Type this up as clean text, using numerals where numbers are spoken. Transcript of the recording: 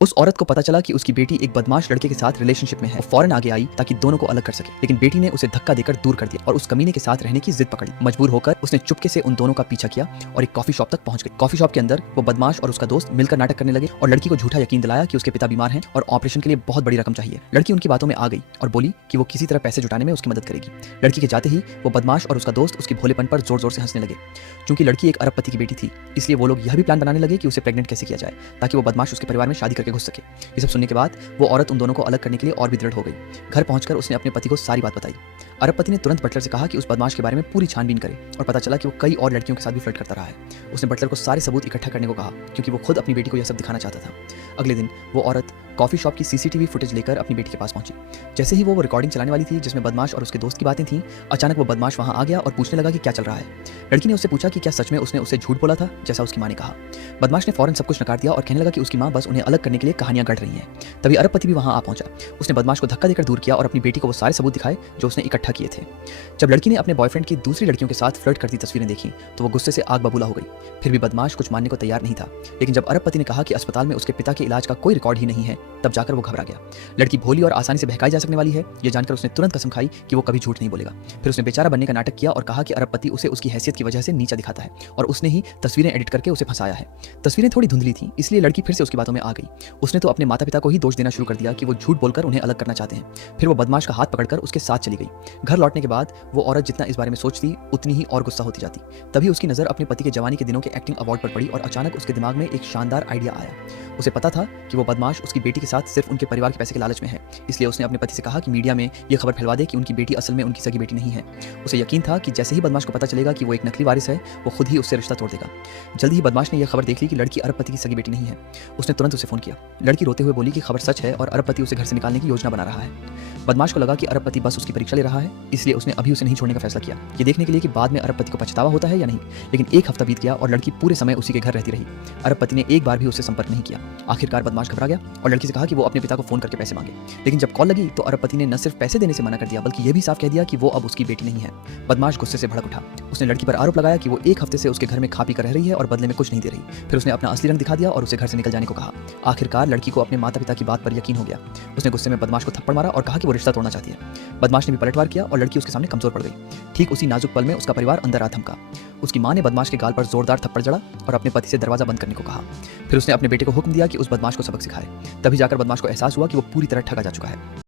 उस औरत को पता चला कि उसकी बेटी एक बदमाश लड़के के साथ रिलेशनशिप में है। वो फौरन आगे आई ताकि दोनों को अलग कर सके, लेकिन बेटी ने उसे धक्का देकर दूर कर दिया और उस कमीने के साथ रहने की जिद पकड़ी। मजबूर होकर उसने चुपके से उन दोनों का पीछा किया और एक कॉफी शॉप तक पहुंच गई। कॉफी शॉप के अंदर वो बदमाश और उसका दोस्त मिलकर नाटक करने लगे और लड़की को झूठा यकीन दिलाया कि उसके पिता बीमार हैं और ऑपरेशन के लिए बहुत बड़ी रकम चाहिए। लड़की उनकी बातों में आ गई और बोली कि वो किसी तरह पैसे जुटाने में उसकी मदद करेगी। लड़की के जाते ही वो बदमाश और उसका दोस्त उसके भोलेपन पर जोर जोर से हंसने लगे। चूंकि लड़की एक अरबपति की बेटी थी, इसलिए वो लोग यह भी प्लान बनाने लगे कि उसे प्रेग्नेंट कैसे किया जाए ताकि वो बदमाश उसके परिवार में शादी करके घुस सके। ये सब सुनने के बाद वो औरत उन दोनों को अलग करने के लिए और भी दृढ़ हो गई। घर पहुंचकर उसने अपने पति को सारी बात बताई। अरबपति ने तुरंत बटलर से कहा कि उस बदमाश के बारे में पूरी छानबीन करे और पता चला कि वो कई और लड़कियों के साथ भी फ्लर्ट करता रहा है। उसने बटलर को सारे सबूत इकट्ठा करने को कहा क्योंकि वो खुद अपनी बेटी को यह सब दिखाना चाहता था। अगले दिन वो औरत कॉफी शॉप की सीसीटीवी फुटेज लेकर अपनी बेटी के पास पहुंची। जैसे ही वो रिकॉर्डिंग चलाने वाली थी जिसमें बदमाश और उसके दोस्त की बातें थीं, अचानक वो बदमाश वहां आ गया और पूछने लगा कि क्या चल रहा है। लड़की ने उससे पूछा कि क्या सच में उसने उसे झूठ बोला था जैसा उसकी मां ने कहा। बदमाश ने फौरन सब कुछ नकार दिया और कहने लगा कि उसकी मां बस उन्हें अलग करने के लिए कहानियां गढ़ रही हैं। तभी अरबपति भी वहां आ पहुंचा। उसने बदमाश को धक्का देकर दूर किया और अपनी बेटी को वो सारे सबूत दिखाए जो उसने इकट्ठा किए थे। जब लड़की ने अपने बॉयफ्रेंड की दूसरी लड़कियों के साथ फ्लर्ट करती तस्वीरें देखी तो वो गुस्से से आग बबूला हो गई। फिर भी बदमाश कुछ मानने को तैयार नहीं था, लेकिन जब अरबपति ने कहा कि अस्पताल में उसके पिता के इलाज का कोई रिकॉर्ड ही नहीं है, तब जाकर वो घबरा गया। लड़की भोली और आसानी से बहकाई जा सकने वाली है, यह जानकर उसने तुरंत कसम खाई कि वो कभी झूठ नहीं बोलेगा। फिर उसने बेचारा बनने का नाटक किया और कहा कि अरबपति उसे उसकी हैसियत की वजह से नीचा दिखाता है और उसने ही तस्वीरें एडिट करके उसे फंसाया है। तस्वीरें थोड़ी धुंधली थी, इसलिए लड़की फिर से उसकी बातों में आ गई। उसने तो अपने माता पिता को ही दोष देना शुरू कर दिया कि वो झूठ बोलकर उन्हें अलग करना चाहते हैं। फिर वो बदमाश का हाथ पकड़कर उसके साथ चली गई। घर लौटने के बाद वो औरत जितना इस बारे में सोचती उतनी ही और गुस्सा होती जाती। तभी उसकी नजर अपने पति के जवानी के दिनों के एक्टिंग अवार्ड पर पड़ी और अचानक उसके दिमाग में एक शानदार आइडिया आया। उसे पता था कि वो बदमाश उसकी बेटी के साथ सिर्फ उनके परिवार के पैसे के लालच में है, इसलिए उसने अपने पति से कहा कि मीडिया में ये खबर फैलवा दे कि उनकी बेटी असल में उनकी सगी बेटी नहीं है। उसे यकीन था कि जैसे ही बदमाश को पता चलेगा कि वो एक नकली वारिस है, वो खुद ही उससे रिश्ता तोड़ देगा। जल्द ही बदमाश ने यह खबर देख ली कि लड़की अरबपति की सगी बेटी नहीं है। उसने तुरंत उसे फोन किया। लड़की रोते हुए बोली कि खबर सच है और अरबपति उसे घर से निकालने की योजना बना रहा है। बदमाश को लगा कि अरबपति बस उसकी परीक्षा ले रहा है, इसलिए उसने अभी उसे नहीं छोड़ने का फैसला किया, ये देखने के लिए कि बाद में अरबपति को पछतावा होता है या नहीं। लेकिन एक हफ्ता बीत गया और लड़की पूरे समय उसी के घर रहती रही। अरबपति ने एक बार भी उससे संपर्क नहीं किया। आखिरकार बदमाश घबरा गया और लड़की से कहा कि वो अपने पिता को फोन करके पैसे मांगे। लेकिन जब कॉल लगी तो अरबपति ने न सिर्फ पैसे देने से मना कर दिया, बल्कि यह भी साफ कह दिया कि वो अब उसकी बेटी नहीं है। बदमाश गुस्से से भड़क उठा। उसने लड़की पर आरोप लगाया कि वो एक हफ्ते से उसके घर में खा पी कर रह रही है और बदले में कुछ नहीं दे रही। फिर उसने अपना असली रंग दिखा दिया और उसे घर से निकल जाने को कहा। आखिरकार लड़की को अपने माता पिता की बात पर यकीन हो गया। उसने गुस्से में बदमाश को थप्पड़ मारा और कहा कि वो रिश्ता तोड़ना चाहती है। बदमाश ने भी पलटवार किया और लड़की उसके सामने कमजोर पड़ गई। ठीक उसी नाजुक पल में उसका परिवार अंदर आ थमका। उसकी मां ने बदमाश के गाल पर जोरदार थप्पड़ जड़ा और अपने पति से दरवाजा बंद करने को कहा। फिर उसने अपने बेटे को हुक्म दिया कि उस बदमाश को सबक सिखाए। तभी जाकर बदमाश को एहसास हुआ कि वो पूरी तरह ठगा जा चुका है।